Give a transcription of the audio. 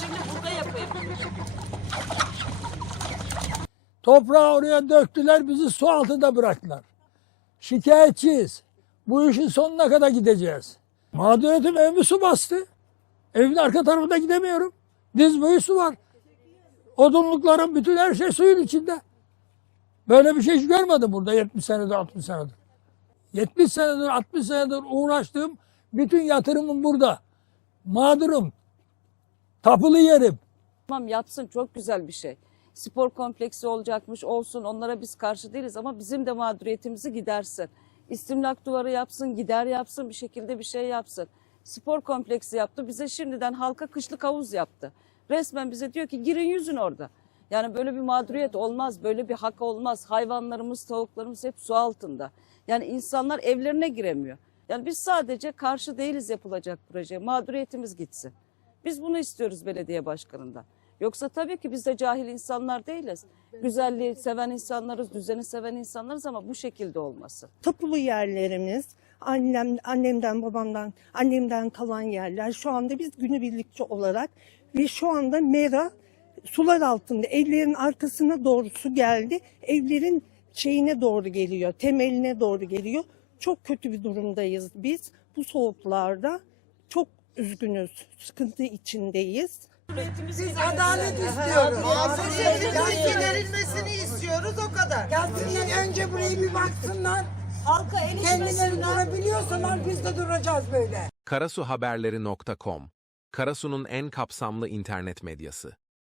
Şimdi burada yapayım. Toprağı oraya döktüler, bizi su altında bıraktılar. Şikayetçiyiz. Bu işin sonuna kadar gideceğiz. Mağduriyetim evimi su bastı. Evin arka tarafında gidemiyorum. Diz boyu su var. Odunluklarım, bütün her şey suyun içinde. Böyle bir şey hiç görmedim burada 70 senedir, 60 senedir. 70 senedir, 60 senedir uğraştığım bütün yatırımım burada. Mağdurum. Tapılı yerim. Tamam yapsın çok güzel bir şey. Spor kompleksi olacakmış olsun onlara biz karşı değiliz ama bizim de mağduriyetimizi gidersin. İstimlak duvarı yapsın, gider yapsın, bir şekilde bir şey yapsın. Spor kompleksi yaptı. Bize şimdiden halka kışlık havuz yaptı. Resmen bize diyor ki girin yüzün orada. Yani böyle bir mağduriyet olmaz, böyle bir hak olmaz. Hayvanlarımız, tavuklarımız hep su altında. Yani insanlar evlerine giremiyor. Yani biz sadece karşı değiliz yapılacak projeye. Mağduriyetimiz gitsin. Biz bunu istiyoruz belediye başkanından. Yoksa tabii ki biz de cahil insanlar değiliz. Güzelliği seven insanlarız, düzeni seven insanlarız ama bu şekilde olmasın. tapulu yerlerimiz, annem, annemden babamdan, annemden kalan yerler şu anda biz günübirlikçi olarak ve şu anda mera sular altında evlerin arkasına doğru su geldi. Evlerin şeyine doğru geliyor, temeline doğru geliyor. Çok kötü bir durumdayız biz. Bu soğuklarda çok üzgünüz, sıkıntı içindeyiz. Biz adalet istiyoruz. Mağduriyetimizin giderilmesini istiyoruz o kadar. Gelsinler önce burayı bir baksınlar. Halka Kendileri durabiliyorsalar biz de duracağız böyle. karasuhaberleri.com Karasu'nun en kapsamlı internet medyası.